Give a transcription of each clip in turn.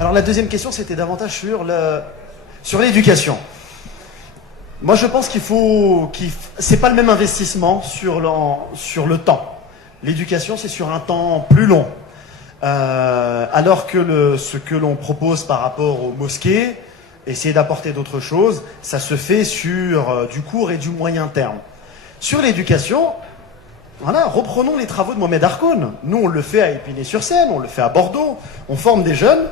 Alors la deuxième question, c'était davantage sur l'éducation. Moi, je pense c'est pas le même investissement sur le temps. L'éducation, c'est sur un temps plus long. Alors que ce que l'on propose par rapport aux mosquées, essayer d'apporter d'autres choses, ça se fait sur du court et du moyen terme. Sur l'éducation, voilà, reprenons les travaux de Mohamed Harkoun. Nous, on le fait à Épinay-sur-Seine, on le fait à Bordeaux. On forme des jeunes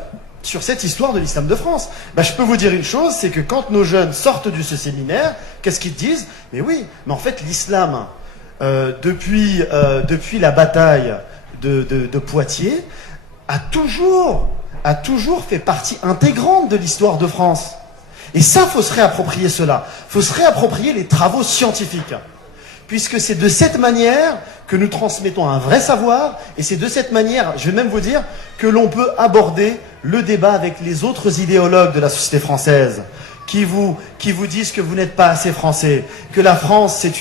sur cette histoire de l'islam de France. Je peux vous dire une chose, c'est que quand nos jeunes sortent de ce séminaire, qu'est-ce qu'ils disent? Mais oui, mais en fait, l'islam, depuis la bataille de Poitiers, a toujours fait partie intégrante de l'histoire de France. Et ça, faut se réapproprier cela. Faut se réapproprier les travaux scientifiques. Puisque c'est de cette manière que nous transmettons un vrai savoir, et c'est de cette manière, je vais même vous dire, que l'on peut aborder le débat avec les autres idéologues de la société française, qui vous disent que vous n'êtes pas assez français, que la France, c'est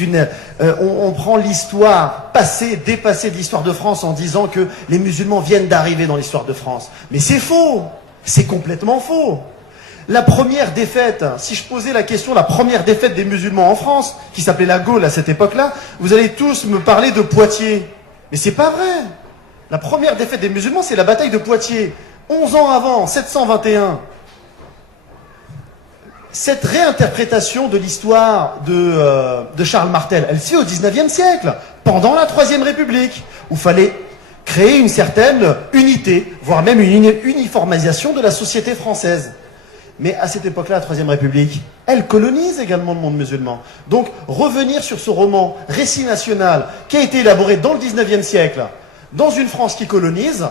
on prend l'histoire passée, dépassée de l'histoire de France en disant que les musulmans viennent d'arriver dans l'histoire de France. Mais c'est faux, c'est complètement faux. La première défaite, si je posais la question, la première défaite des musulmans en France, qui s'appelait la Gaule à cette époque-là, vous allez tous me parler de Poitiers. Mais c'est pas vrai. La première défaite des musulmans, c'est la bataille de Poitiers. 11 ans avant, 721. Cette réinterprétation de l'histoire de Charles Martel, elle se fait au XIXe siècle, pendant la Troisième République, où il fallait créer une certaine unité, voire même une uniformisation de la société française. Mais à cette époque-là, la Troisième République, elle colonise également le monde musulman. Donc, revenir sur ce roman, récit national, qui a été élaboré dans le XIXe siècle, dans une France qui colonise,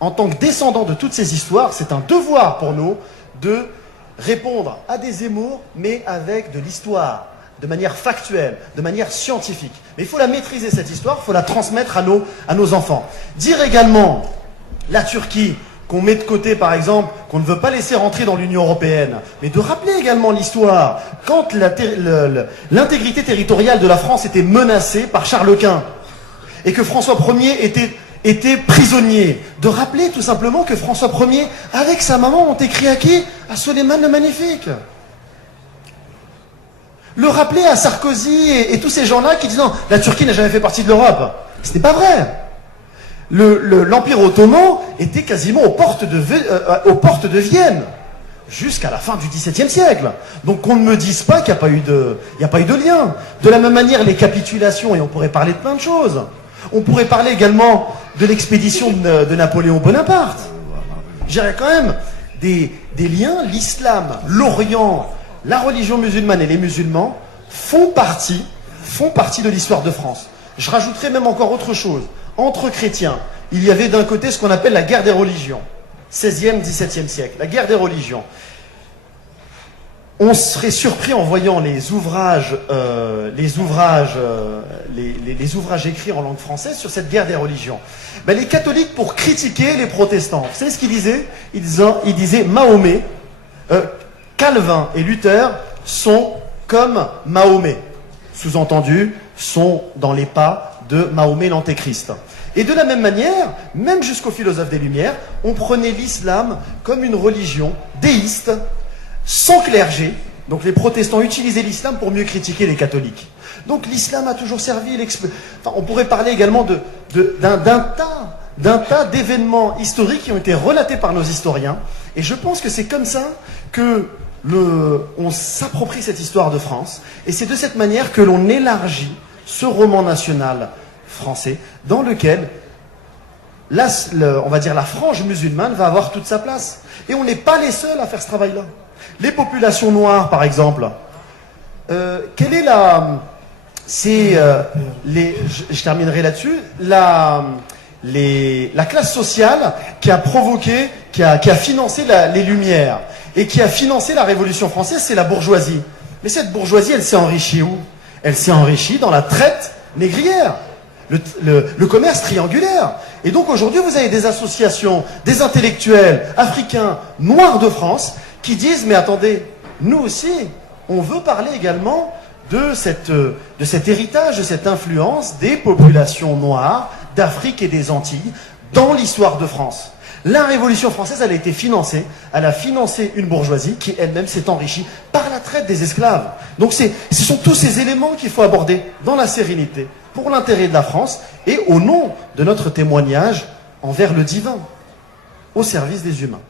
en tant que descendant de toutes ces histoires, c'est un devoir pour nous de répondre à des Zemmour, mais avec de l'histoire, de manière factuelle, de manière scientifique. Mais il faut la maîtriser, cette histoire, il faut la transmettre à nos enfants. Dire également, la Turquie, qu'on met de côté, par exemple, qu'on ne veut pas laisser rentrer dans l'Union européenne, mais de rappeler également l'histoire. Quand l'intégrité territoriale de la France était menacée par Charles Quint, et que François Ier était prisonnier, de rappeler tout simplement que François Ier, avec sa maman, ont écrit à qui? À Soleiman le Magnifique. Le rappeler à Sarkozy et tous ces gens-là qui disent non, la Turquie n'a jamais fait partie de l'Europe. Ce n'est pas vrai. L'Empire ottoman était quasiment aux portes de Vienne, jusqu'à la fin du XVIIe siècle. Donc qu'on ne me dise pas qu'il n'y a pas eu de lien. De la même manière, les capitulations, et on pourrait parler de plein de choses. On pourrait parler également de l'expédition de Napoléon Bonaparte. J'irais quand même des liens. L'islam, l'Orient, la religion musulmane et les musulmans font partie de l'histoire de France. Je rajouterais même encore autre chose. Entre chrétiens, il y avait d'un côté ce qu'on appelle la guerre des religions, 16e, 17e siècle, la guerre des religions. On serait surpris en voyant les ouvrages écrits en langue française sur cette guerre des religions. Les catholiques, pour critiquer les protestants, vous savez ce qu'ils disaient? Ils disaient Mahomet, Calvin et Luther sont comme Mahomet. Sous-entendu, sont dans les pas de Mahomet l'antéchrist. Et de la même manière, même jusqu'aux philosophes des Lumières, on prenait l'islam comme une religion déiste, sans clergé. Donc les protestants utilisaient l'islam pour mieux critiquer les catholiques. Donc l'islam a toujours servi... on pourrait parler également d'un tas d'événements historiques qui ont été relatés par nos historiens. Et je pense que c'est comme ça que on s'approprie cette histoire de France. Et c'est de cette manière que l'on élargit ce roman national français, dans lequel, on va dire, la frange musulmane va avoir toute sa place. Et on n'est pas les seuls à faire ce travail-là. Les populations noires, par exemple, quelle est je terminerai là-dessus, la classe sociale qui a provoqué, qui a financé les Lumières, et qui a financé la Révolution française, c'est la bourgeoisie. Mais cette bourgeoisie, elle s'est enrichie où? Elle s'est enrichie dans la traite négrière. Le commerce triangulaire. Et donc aujourd'hui, vous avez des associations, des intellectuels africains, noirs de France, qui disent, mais attendez, nous aussi, on veut parler également de cet héritage, de cette influence des populations noires d'Afrique et des Antilles dans l'histoire de France. La Révolution française, elle a été financée, elle a financé une bourgeoisie qui elle-même s'est enrichie par la traite des esclaves. Donc ce sont tous ces éléments qu'il faut aborder dans la sérénité, pour l'intérêt de la France et au nom de notre témoignage envers le divin, au service des humains.